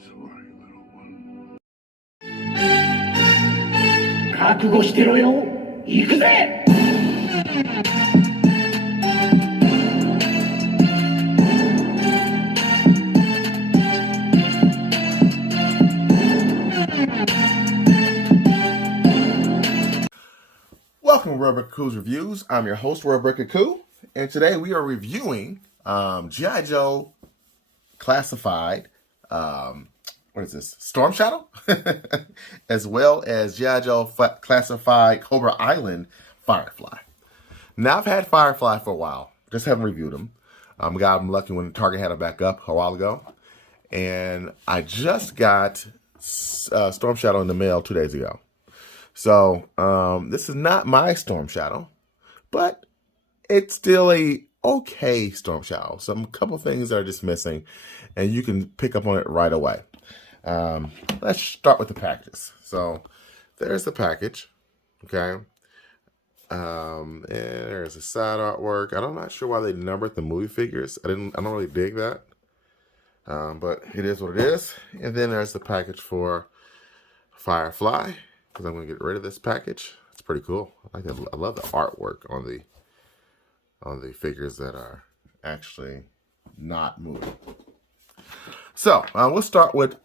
sorry, little one. 覚悟してろよ。行くぜ。Welcome to Rubber Coo's Reviews. I'm your host, Rubber Coo, and today we are reviewing G.I. Joe Classified, what is this, Storm Shadow? As well as G.I. Joe Classified Cobra Island Firefly. Now, I've had Firefly for a while, just haven't reviewed them. Got them lucky when Target had them back up a while ago. And I just got Storm Shadow in the mail 2 days ago. So, this is not my Storm Shadow, but it's still a okay Storm Shadow. Some couple things that are just missing, and you can pick up on it right away. Let's start with the packages. So, there's the package, okay? And there's the side artwork. I'm not sure why they numbered the movie figures. I don't really dig that. But it is what it is. And then there's the package for Firefly, because I'm going to get rid of this package. It's pretty cool. I love the artwork on the figures that are actually not moving. So we'll start with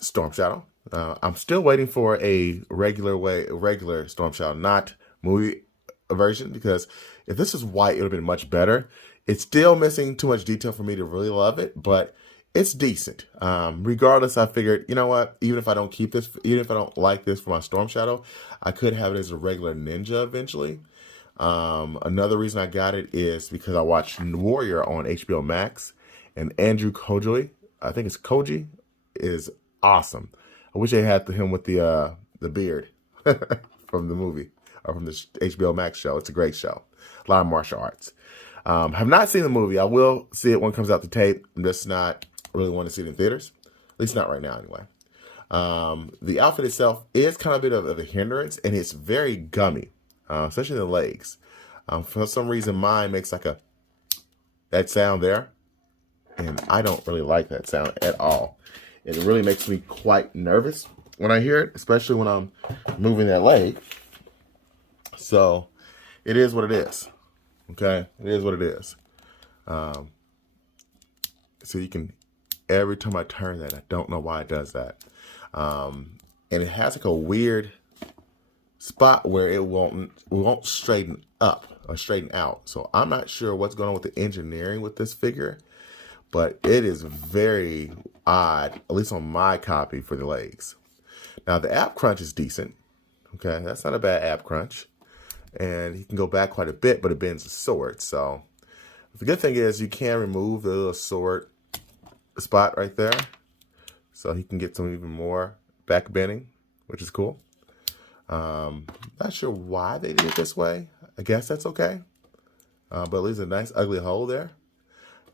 Storm Shadow. I'm still waiting for a regular Storm Shadow, not movie version, because if this was white, it would have been much better. It's still missing too much detail for me to really love it, but it's decent. Regardless, I figured, you know what? Even if I don't keep this, even if I don't like this for my Storm Shadow, I could have it as a regular ninja eventually. Another reason I got it is because I watched Warrior on HBO Max, and Andrew Koji, I think it's Koji, is awesome. I wish they had him with the beard from the movie or from the HBO Max show. It's a great show. A lot of martial arts. Have not seen the movie. I will see it when it comes out to tape. I'm just not really want to see it in theaters, at least not right now anyway. The outfit itself is kind of a bit of a hindrance, and it's very gummy, especially the legs. For some reason, mine makes like that sound there, and I don't really like that sound at all. It really makes me quite nervous when I hear it, especially when I'm moving that leg. So it is what it is. Okay, it is what it is. So you can, every time I turn that, I don't know why it does that. And it has like a weird spot where it won't straighten up or straighten out. So I'm not sure what's going on with the engineering with this figure, but it is very odd, at least on my copy, for the legs. Now the ab crunch is decent. Okay, that's not a bad ab crunch. And he can go back quite a bit, but it bends the sword. So the good thing is you can remove the little sword spot right there, so he can get some even more back bending, which is cool. Not sure why they did it this way. I guess that's okay. But it leaves a nice ugly hole there.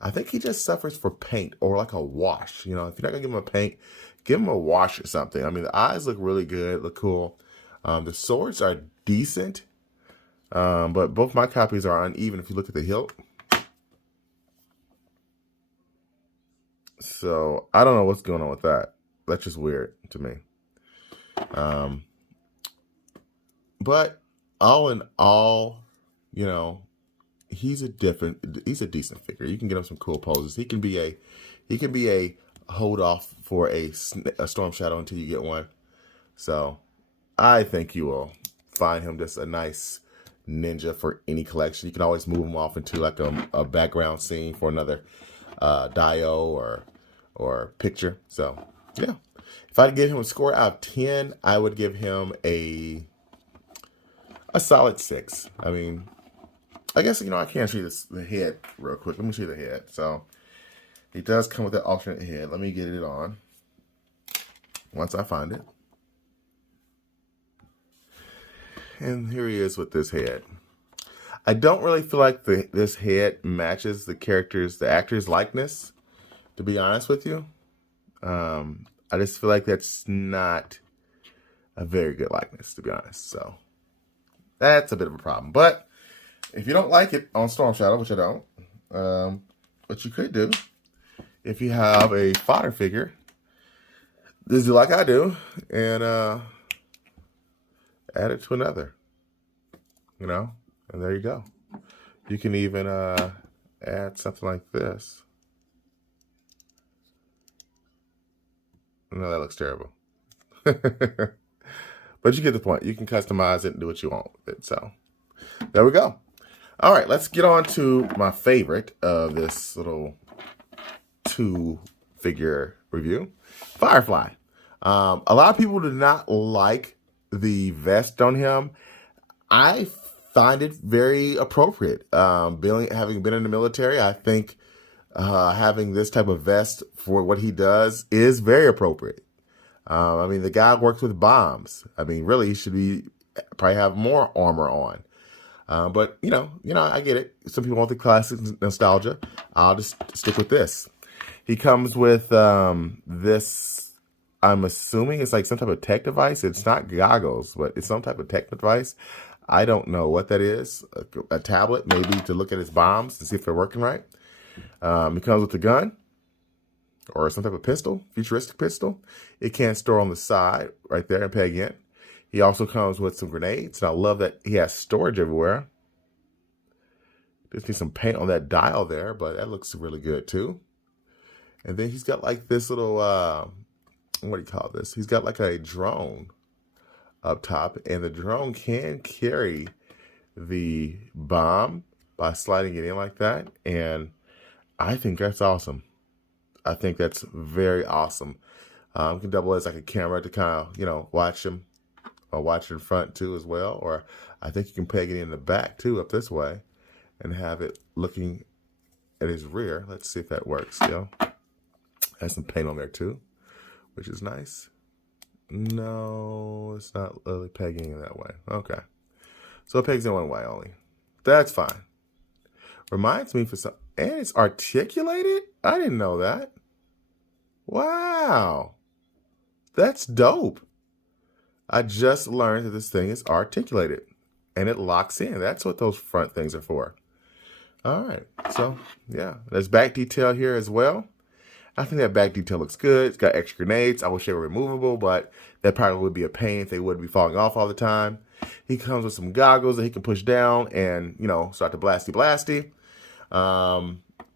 I think he just suffers for paint or like a wash. You know, if you're not gonna give him a paint, give him a wash or something. I mean, the eyes look really good, look cool. The swords are decent. But both my copies are uneven if you look at the hilt. So I don't know what's going on with that. That's just weird to me. But all in all, you know, he's a decent figure. You can get him some cool poses. He can be a hold off for a Storm Shadow until you get one. So I think you will find him just a nice ninja for any collection. You can always move him off into like a background scene for another dio or picture. So yeah, if I give him a score out of 10, I would give him a solid 6. I mean, I guess, you know, I can't show you the head real quick. Let me show you the head. So he does come with that alternate head. Let me get it on once I find it. And here he is with this head. I don't really feel like this head matches the actor's likeness, to be honest with you. I just feel like that's not a very good likeness, to be honest. So that's a bit of a problem. But if you don't like it on Storm Shadow, which I don't, what you could do, if you have a fodder figure just do like I do and add it to another, you know, and there you go. You can even add something like this. No, that looks terrible. But you get the point. You can customize it and do what you want with it. So there we go. All right, let's get on to my favorite of this little 2-figure review, Firefly. A lot of people do not like the vest on him. I find it very appropriate. Having been in the military, I think having this type of vest for what he does is very appropriate. I mean, the guy works with bombs. I mean, really, he should probably have more armor on. But you know, I get it. Some people want the classic nostalgia. I'll just stick with this. He comes with this. I'm assuming it's like some type of tech device. It's not goggles, but it's some type of tech device. I don't know what that is. A tablet, maybe to look at his bombs to see if they're working right. He comes with a gun or some type of pistol, futuristic pistol. It can store on the side right there and peg in. He also comes with some grenades, and I love that he has storage everywhere. Just need some paint on that dial there, but that looks really good too. And then he's got like this little, what do you call this? He's got like a drone up top, and the drone can carry the bomb by sliding it in like that. And I think that's awesome. I think that's very awesome. You can double as like a camera to kind of, watch him or watch it in front too as well. Or I think you can peg it in the back too up this way and have it looking at his rear. Let's see if that works still. Has some paint on there too, which is nice. No, it's not really pegging in that way. Okay. So it pegs in one way only. That's fine. Reminds me and it's articulated? I didn't know that. Wow. That's dope. I just learned that this thing is articulated and it locks in. That's what those front things are for. All right. So, yeah. There's back detail here as well. I think that back detail looks good. It's got extra grenades. I wish they were removable, but that probably would be a pain if they wouldn't be falling off all the time. He comes with some goggles that he can push down and, start to blasty.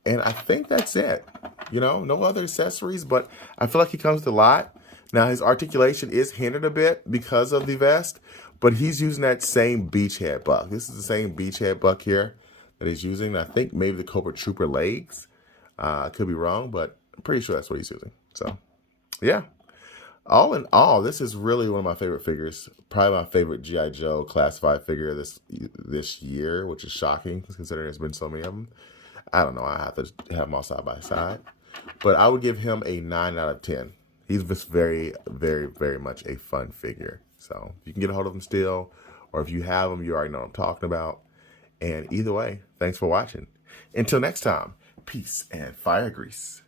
And I think that's it. No other accessories, but I feel like he comes with a lot. Now, his articulation is hindered a bit because of the vest, but he's using that same beachhead buck. This is the same beachhead buck here that he's using. I think maybe the Cobra Trooper legs. I could be wrong, but I'm pretty sure that's what he's using. So, yeah. All in all, this is really one of my favorite figures. Probably my favorite G.I. Joe classified figure this year, which is shocking considering there's been so many of them. I don't know. I have to have them all side by side. But I would give him a 9 out of 10. He's just very, very, very much a fun figure. So you can get a hold of him still, or if you have him, you already know what I'm talking about. And either way, thanks for watching. Until next time, peace and fire grease.